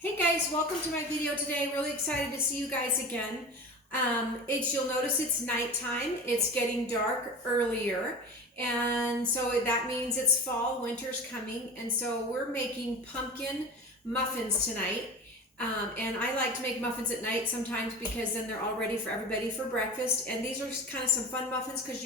Hey guys, welcome to my video today. Really excited to see you guys again. You'll notice it's nighttime. It's getting dark earlier. And so that means it's fall, winter's coming. And so we're making pumpkin muffins tonight. And I like to make muffins at night sometimes because then they're all ready for everybody for breakfast. And these are kind of some fun muffins because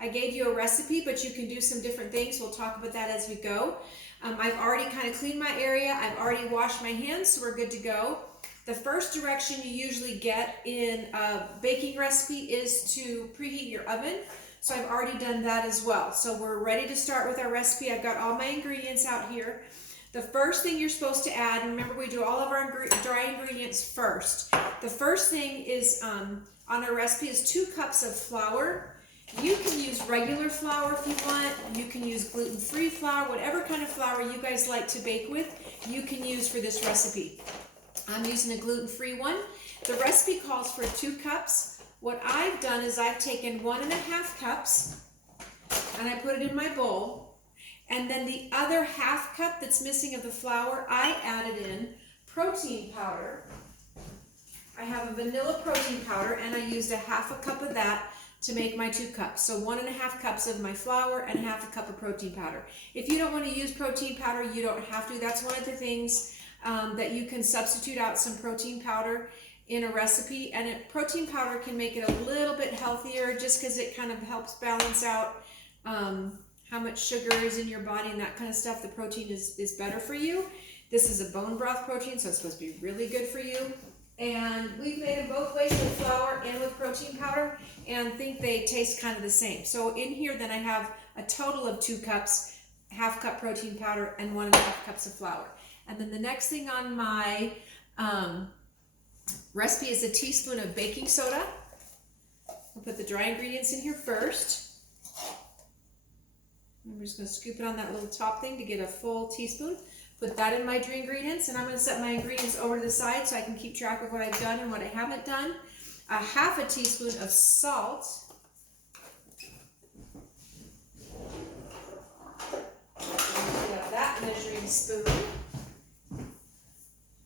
I gave you a recipe, but you can do some different things. We'll talk about that as we go. I've already kind of cleaned my area. I've already washed my hands, so we're good to go. The first direction you usually get in a baking recipe is to preheat your oven. So I've already done that as well. So we're ready to start with our recipe. I've got all my ingredients out here. The first thing you're supposed to add, and remember we do all of our dry ingredients first. The first thing is on our recipe is 2 cups of flour. You can use regular flour if you want. You can use gluten-free flour, whatever kind of flour you guys like to bake with, you can use for this recipe. I'm using a gluten-free one. The recipe calls for 2 cups. What I've done is I've taken 1.5 cups and I put it in my bowl. And then the other half cup that's missing of the flour, I added in protein powder. I have a vanilla protein powder and I used 1/2 cup of that to make my 2 cups. So 1.5 cups of my flour and 1/2 cup of protein powder. If you don't want to use protein powder, you don't have to. That's one of the things that you can substitute out some protein powder in a recipe. And protein powder can make it a little bit healthier just because it kind of helps balance out how much sugar is in your body and that kind of stuff. The protein is better for you. This is a bone broth protein, so it's supposed to be really good for you. And we've made them both ways, with flour and with protein powder, and think they taste kind of the same. So in here then I have a total of 2 cups, 1/2 cup protein powder and 1.5 cups of flour. And then the next thing on my recipe is a teaspoon of baking soda. I'll put the dry ingredients in here first. I'm just going to scoop it on that little top thing to get a full teaspoon. Put that in my dry ingredients, and I'm going to set my ingredients over to the side so I can keep track of what I've done and what I haven't done. 1/2 teaspoon of salt. Got that measuring spoon.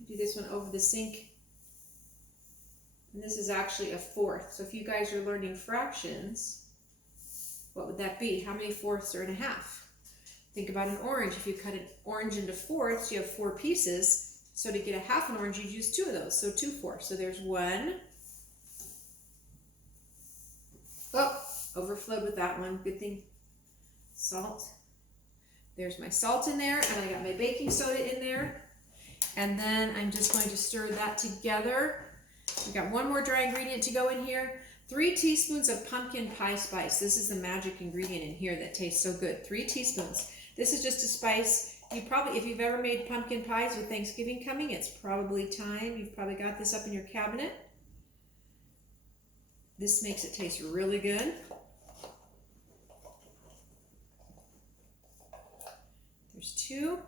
Do this one over the sink. And this is actually 1/4. So if you guys are learning fractions, what would that be? How many fourths are in 1/2? Think about an orange. If you cut an orange into fourths, you have 4 pieces. So to get 1/2 an orange, you'd use 2 of those. So 2/4. So there's 1. Oh, overflowed with that one. Good thing. Salt. There's my salt in there, and I got my baking soda in there. And then I'm just going to stir that together. We've got one more dry ingredient to go in here. 3 teaspoons of pumpkin pie spice. This is the magic ingredient in here that tastes so good. 3 teaspoons. This is just a spice. If you've ever made pumpkin pies with Thanksgiving coming, it's probably time. You've probably got this up in your cabinet. This makes it taste really good. There's 2.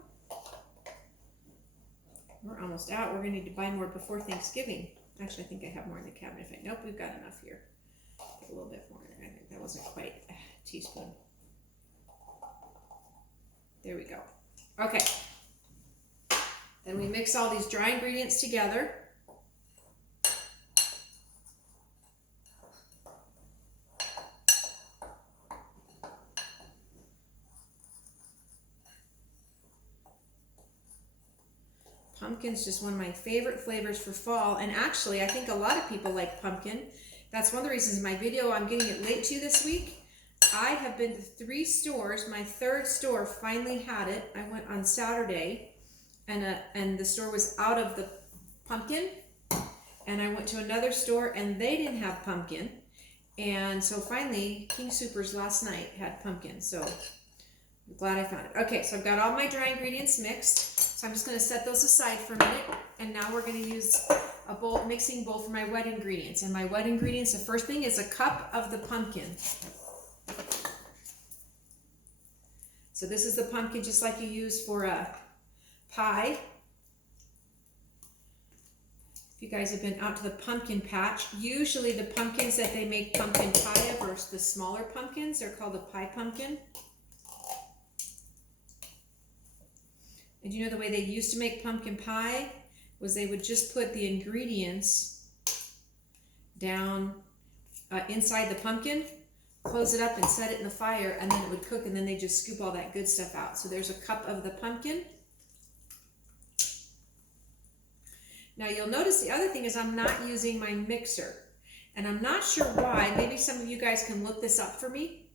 We're almost out. We're going to need to buy more before Thanksgiving. Actually, I think I have more in the cabinet. Nope, we've got enough here. Get a little bit more. I think that wasn't quite a teaspoon. There we go. Okay. Then we mix all these dry ingredients together. Pumpkin's just one of my favorite flavors for fall, and actually I think a lot of people like pumpkin. That's one of the reasons in my video I'm getting it late to you this week. I have been to 3 stores. My 3rd store finally had it. I went on Saturday, and the store was out of the pumpkin, and I went to another store and they didn't have pumpkin, and so finally King Soopers last night had pumpkin, so I'm glad I found it. Okay, so I've got all my dry ingredients mixed. So I'm just going to set those aside for a minute, and now we're going to use a mixing bowl for my wet ingredients. And my wet ingredients, the first thing is 1 cup of the pumpkin. So this is the pumpkin just like you use for a pie. If you guys have been out to the pumpkin patch, usually the pumpkins that they make pumpkin pie of are the smaller pumpkins. They're called a pie pumpkin. And you know the way they used to make pumpkin pie was they would just put the ingredients down inside the pumpkin, close it up and set it in the fire, and then it would cook, and then they just scoop all that good stuff out. So there's a cup of the pumpkin. Now you'll notice the other thing is I'm not using my mixer, and I'm not sure why. Maybe some of you guys can look this up for me.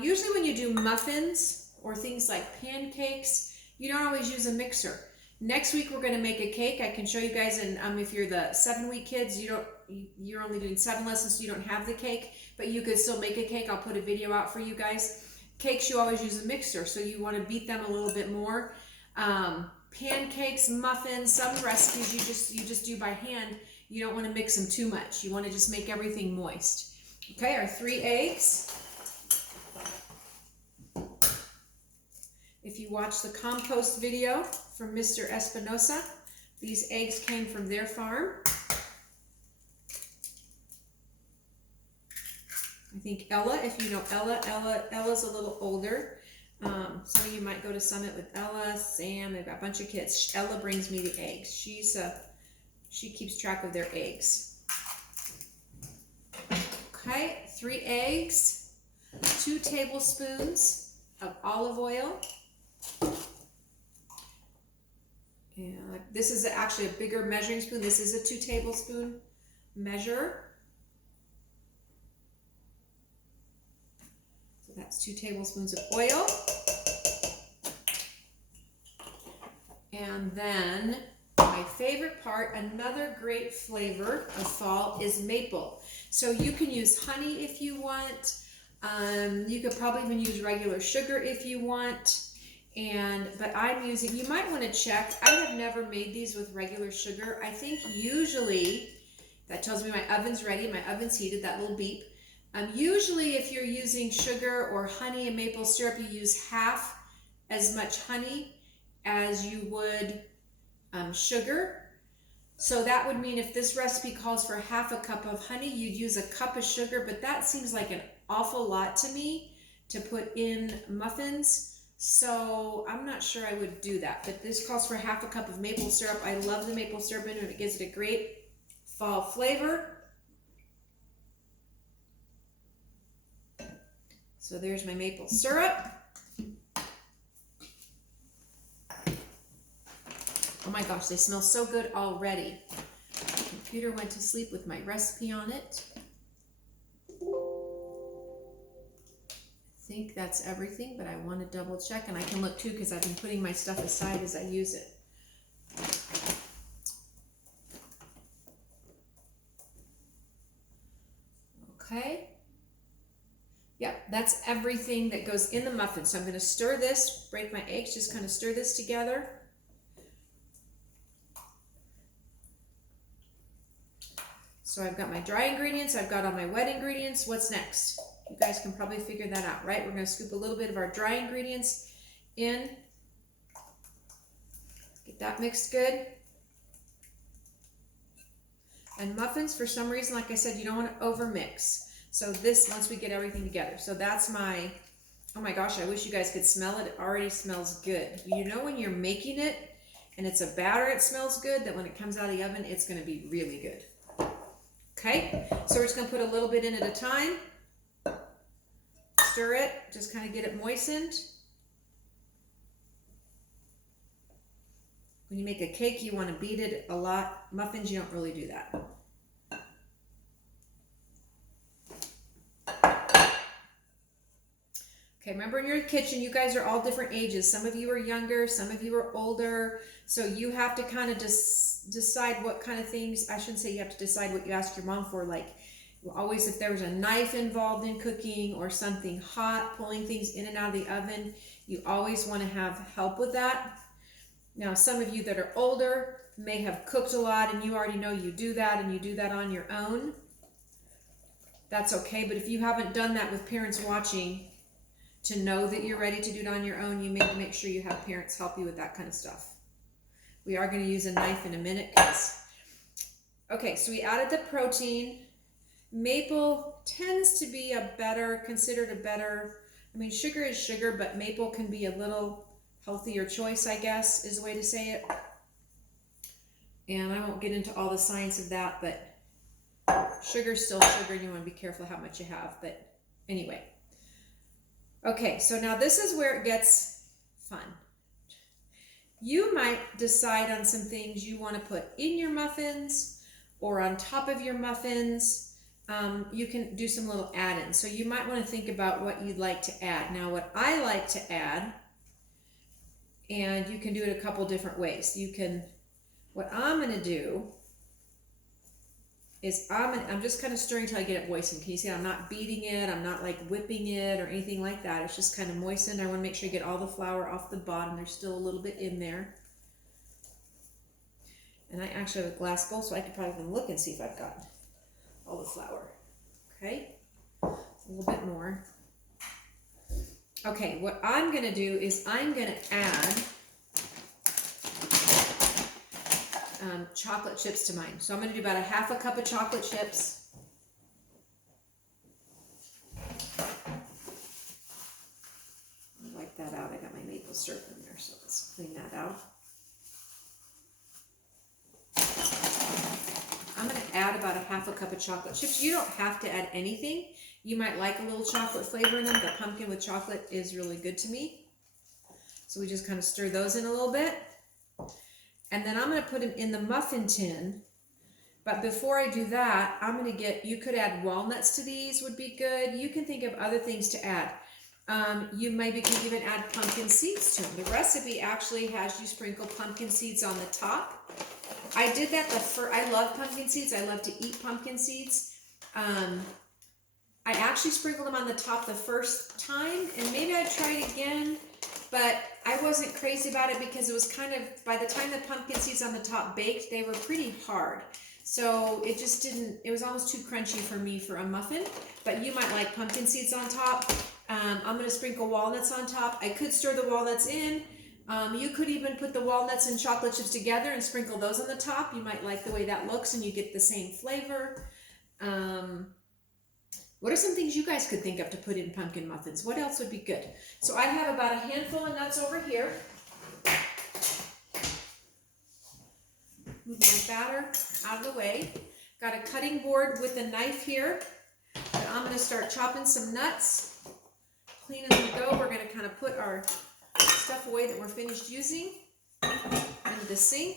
Usually when you do muffins or things like pancakes, you don't always use a mixer. Next week we're going to make a cake. I can show you guys, and if you're the 7-week kids, you're only doing 7 lessons, so you don't have the cake, but you could still make a cake. I'll put a video out for you guys. Cakes, you always use a mixer, so you want to beat them a little bit more. Pancakes, muffins, some recipes you just do by hand. You don't want to mix them too much. You want to just make everything moist. Okay, our 3 eggs. If you watch the compost video from Mr. Espinosa, these eggs came from their farm. I think Ella, if you know Ella's a little older. Some of you might go to Summit with Ella, Sam, they've got a bunch of kids. Ella brings me the eggs. She keeps track of their eggs. Okay, 3 eggs, 2 tablespoons of olive oil. And this is actually a bigger measuring spoon. This is a 2 tablespoon measure. So that's 2 tablespoons of oil. And then my favorite part, another great flavor of fall is maple. So you can use honey if you want. You could probably even use regular sugar if you want. But I'm using, you might want to check, I have never made these with regular sugar. I think usually, that tells me my oven's ready, my oven's heated, that little beep. Usually if you're using sugar or honey and maple syrup, you use half as much honey as you would sugar. So that would mean if this recipe calls for half a cup of honey, you'd use a cup of sugar, but that seems like an awful lot to me to put in muffins. So I'm not sure I would do that, but this calls for half a cup of maple syrup. I love the maple syrup in it. It gives it a great fall flavor. So there's my maple syrup. Oh my gosh, they smell so good already. My computer went to sleep with my recipe on it. I think that's everything, but I want to double check, and I can look too because I've been putting my stuff aside as I use it. Okay. Yeah, that's everything that goes in the muffin. So I'm going to stir this, break my eggs, just kind of stir this together. So I've got my dry ingredients, I've got all my wet ingredients. What's next? You guys can probably figure that out, right? We're going to scoop a little bit of our dry ingredients in. Get that mixed good. And muffins, for some reason, like I said, you don't want to over mix. So this, once we get everything together. So that's my, oh my gosh, I wish you guys could smell it. It already smells good. You know when you're making it and it's a batter, it smells good, that when it comes out of the oven, it's going to be really good. Okay, so we're just going to put a little bit in at a time. Stir it, just kind of get it moistened. When you make a cake, you want to beat it a lot. Muffins, you don't really do that. Okay, remember in your kitchen, you guys are all different ages. Some of you are younger, some of you are older. So you have to kind of decide what kind of things, I shouldn't say you have to decide what you ask your mom for. Like always, if there was a knife involved in cooking or something hot, pulling things in and out of the oven, you always want to have help with that. Now, some of you that are older may have cooked a lot and you already know you do that and you do that on your own. That's okay, but if you haven't done that with parents watching, to know that you're ready to do it on your own, you make sure you have parents help you with that kind of stuff. We are going to use a knife in a minute. Okay, so we added the protein. Maple tends to be considered a better, I mean, sugar is sugar, but maple can be a little healthier choice, I guess, is the way to say it. And I won't get into all the science of that, but sugar's still sugar and you want to be careful how much you have. But anyway. Okay, so now this is where it gets fun. You might decide on some things you want to put in your muffins or on top of your muffins. You can do some little add-ins. So you might want to think about what you'd like to add. Now what I like to add, and you can do it a couple different ways. What I'm going to do is I'm just kind of stirring till I get it moistened. Can you see I'm not beating it? I'm not like whipping it or anything like that. It's just kind of moistened. I want to make sure I get all the flour off the bottom. There's still a little bit in there. And I actually have a glass bowl, so I could probably even look and see if I've got all the flour. Okay, a little bit more. Okay, what I'm going to do is I'm going to add chocolate chips to mine. So I'm going to do about a half a cup of chocolate chips. Wipe that out. I got my maple syrup in there, so let's clean that out. I'm going to add about a half a cup of chocolate chips. You don't have to add anything. You might like a little chocolate flavor in them. The pumpkin with chocolate is really good to me. So we just kind of stir those in a little bit. And then I'm going to put them in the muffin tin. But before I do that, I'm going to you could add walnuts to these, would be good. You can think of other things to add. You maybe can even add pumpkin seeds to them. The recipe actually has you sprinkle pumpkin seeds on the top. I did that I love pumpkin seeds. I love to eat pumpkin seeds. I actually sprinkled them on the top the first time, and maybe I'd try it again. But I wasn't crazy about it because it was kind of, by the time the pumpkin seeds on the top baked, they were pretty hard. So it just didn't, it was almost too crunchy for me for a muffin. But you might like pumpkin seeds on top. I'm going to sprinkle walnuts on top. I could stir the walnuts in. You could even put the walnuts and chocolate chips together and sprinkle those on the top. You might like the way that looks and you get the same flavor. What are some things you guys could think of to put in pumpkin muffins? What else would be good? So I have about a handful of nuts over here. Move my batter out of the way. Got a cutting board with a knife here. And I'm going to start chopping some nuts. Clean as we go. We're going to kind of put our stuff away that we're finished using into the sink.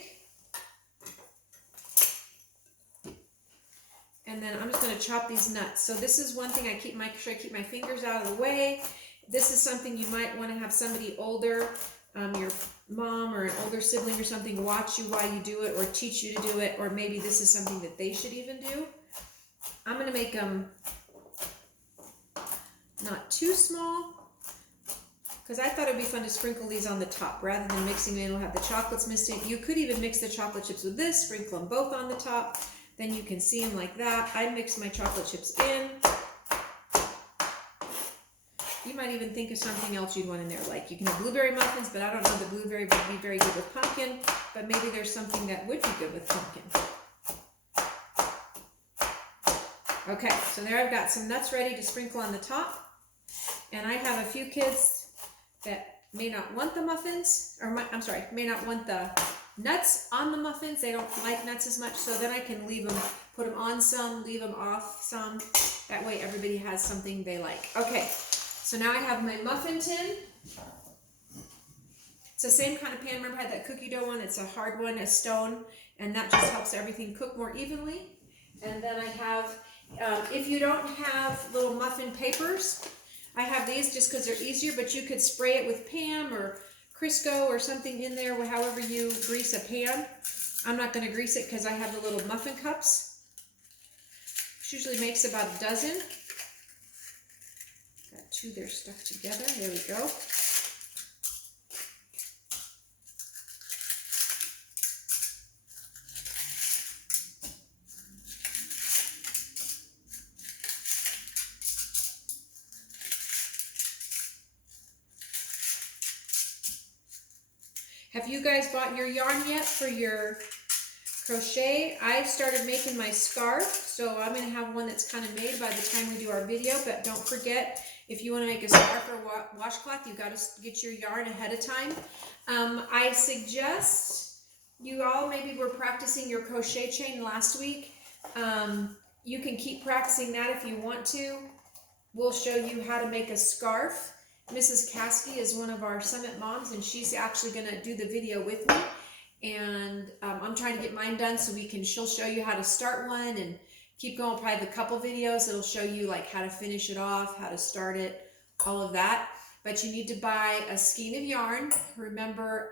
And then I'm just going to chop these nuts. So this is one thing make sure I keep my fingers out of the way. This is something you might want to have somebody older, your mom or an older sibling or something, watch you while you do it or teach you to do it, or maybe this is something that they should even do. I'm going to make them not too small because I thought it would be fun to sprinkle these on the top rather than mixing them in. We'll have the chocolates mixed in. You could even mix the chocolate chips with this, sprinkle them both on the top. Then you can see them like that. I mixed my chocolate chips in. You might even think of something else you'd want in there. Like you can have blueberry muffins, but I don't know the blueberry would be very good with pumpkin. But maybe there's something that would be good with pumpkin. Okay, so there I've got some nuts ready to sprinkle on the top. And I have a few kids that may not want the muffins, or may not want the nuts on the muffins. They don't like nuts as much, so then I can leave them, put them on some, leave them off some. That way everybody has something they like. Okay, so now I have my muffin tin. It's the same kind of pan. Remember I had that cookie dough one? It's a hard one, a stone, and that just helps everything cook more evenly. And then I have, if you don't have little muffin papers, I have these just because they're easier, but you could spray it with Pam or Crisco or something in there, however you grease a pan. I'm not going to grease it because I have the little muffin cups. Which usually makes about a dozen. Got two there stuck together. There we go. Have you guys bought your yarn yet for your crochet? I started making my scarf, so I'm going to have one that's kind of made by the time we do our video, but don't forget, If you want to make a scarf or washcloth, you got to get your yarn ahead of time. I suggest you all maybe were practicing your crochet chain last week. You can keep practicing that if you want to. We'll show you how to make a scarf. Mrs. Caskey is one of our Summit moms, and she's actually going to do the video with me. And I'm trying to get mine done so she'll show you how to start one and keep going. Probably have a couple videos that'll show you like how to finish it off, how to start it, all of that. But you need to buy a skein of yarn. Remember,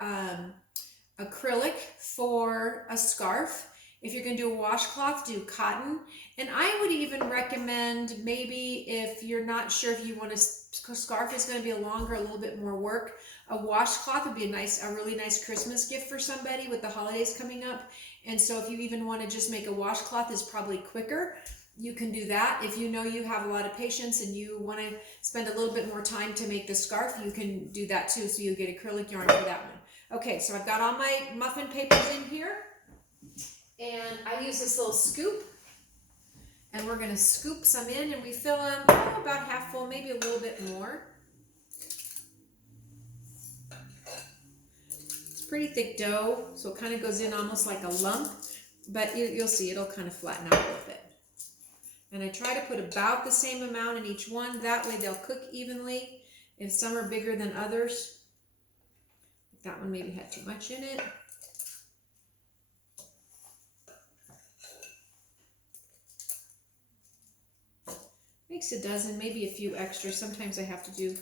acrylic for a scarf. If you're going to do a washcloth, do cotton. And I would even recommend, maybe if you're not sure if you want a scarf is going to be a little bit more work, a washcloth would be a really nice Christmas gift for somebody with the holidays coming up. And so if you even want to just make a washcloth, is probably quicker. You can do that. If you know you have a lot of patience and you want to spend a little bit more time to make the scarf, you can do that too. So you get acrylic yarn for that one. Okay, so I've got all my muffin papers in here. And I use this little scoop, and we're going to scoop some in, and we fill them about half full, maybe a little bit more. It's pretty thick dough, so it kind of goes in almost like a lump, but you'll see it'll kind of flatten out a little bit. And I try to put about the same amount in each one. That way they'll cook evenly. If some are bigger than others, that one maybe had too much in it. Makes a dozen, maybe a few extras. Sometimes I have to do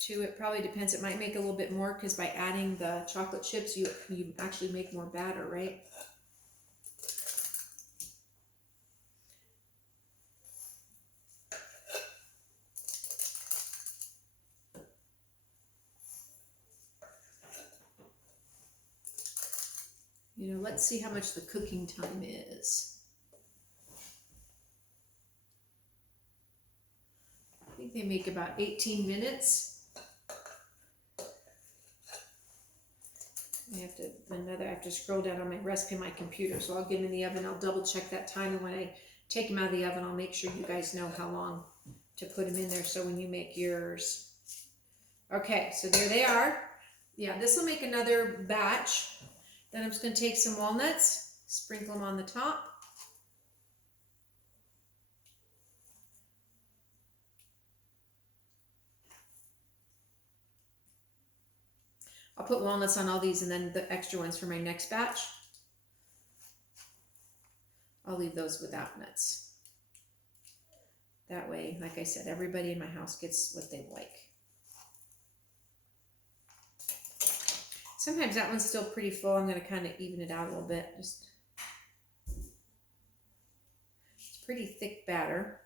two. It probably depends. It might make a little bit more because by adding the chocolate chips, you actually make more batter, right? You know, let's see how much the cooking time is. I think they make about 18 minutes. I have to scroll down on my recipe on my computer, so I'll get them in the oven. I'll double check that time, and when I take them out of the oven, I'll make sure you guys know how long to put them in there, so when you make yours. Okay, so there they are. Yeah, this will make another batch. Then I'm just going to take some walnuts, sprinkle them on the top. I'll put walnuts on all these, and then the extra ones for my next batch, I'll leave those without nuts. That way, like I said, everybody in my house gets what they like. Sometimes that one's still pretty full. I'm going to kind of even it out a little bit. It's pretty thick batter.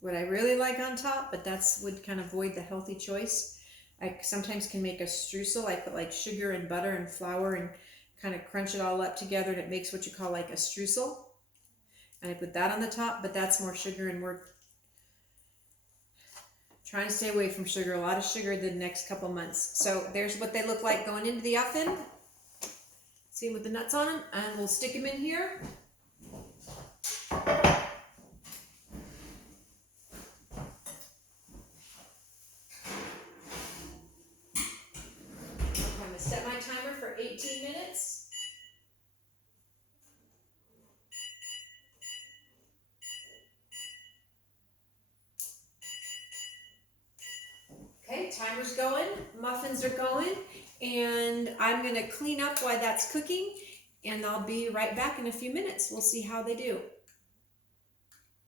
What I really like on top, but would kind of avoid the healthy choice. I sometimes can make a streusel. I put like sugar and butter and flour and kind of crunch it all up together, and it makes what you call like a streusel. And I put that on the top, but that's more sugar, and we're trying to stay away from sugar. A lot of sugar the next couple months. So there's what they look like going into the oven. See them with the nuts on them, and we'll stick them in here. I'm going to set my timer for 18 minutes. Okay, timer's going, muffins are going, and I'm going to clean up while that's cooking, and I'll be right back in a few minutes. We'll see how they do.